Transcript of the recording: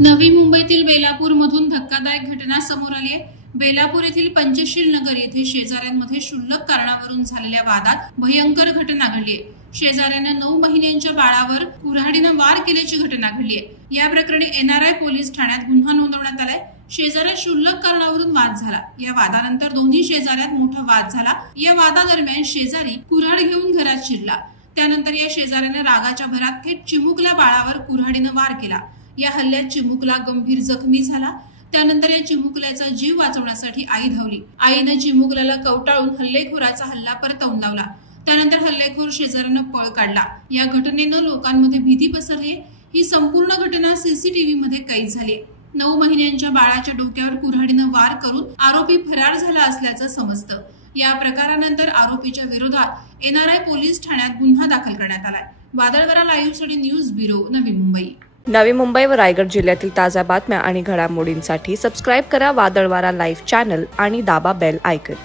नवी मुंबईतील बेलापूरमधून धक्कादायक घटना समोर आली आहे। बेलापूर येथील पंचशील नगर येथे शेजाऱ्यांमध्ये क्षुल्लक कारणावरून झालेल्या वादात भयंकर घटना घडली आहे। शेजाऱ्याने 9 महिन्यांच्या बाळावर कुऱ्हाडीने वार केल्याची घटना घडली आहे। या प्रकरणी NRI पोलीस ठाण्यात गुन्हा नोंदवण्यात आलाय। शेजाऱ्यात क्षुल्लक कारणावरून वाद झाला। या वादानंतर दोन्ही शेजाऱ्यात मोठा वाद झाला। या वादादरम्यान शेजारी कुऱ्हाड घेऊन घरात शिरला। त्यानंतर या शेजाऱ्याने रागाच्या भरात थेट चिमुकल्या बाळावर कुऱ्हाडीने वार केला। या हल्ल्यात चिमुकला गंभीर जखमी झाला। त्यानंतर या चिमुकल्याचा जीव वाचवण्यासाठी आई धावली। आईने चिमुकल्याला कवटाळून हल्लेखोराचा हल्ला परतवून लावला। त्यानंतर हल्लेखोर शेजाऱ्याने पळ काढला। या घटनेने लोकांमध्ये भीती पसरली। ही संपूर्ण घटना CCTV मध्ये कैद झाली। 9 महिन्यांच्या बाळाच्या डोक्यावर कुऱ्हाडीने वार करून आरोपी फरार झाला असल्याचं समजतं। या प्रकारानंतर आरोपीच्या विरोधात NRI पोलीस ठाण्यात गुन्हा दाखल करण्यात आलाय। वादळवारा लाईव्हसाठी न्यूज ब्युरो, नवी मुंबई। नवी मुंबई व रायगड जिल्ह्यातील ताज्या बातम्या आणि घडामोडींसाठी सबस्क्राईब करा वादळवारा लाईव्ह चॅनल आणि दाबा बेल आयकॉन।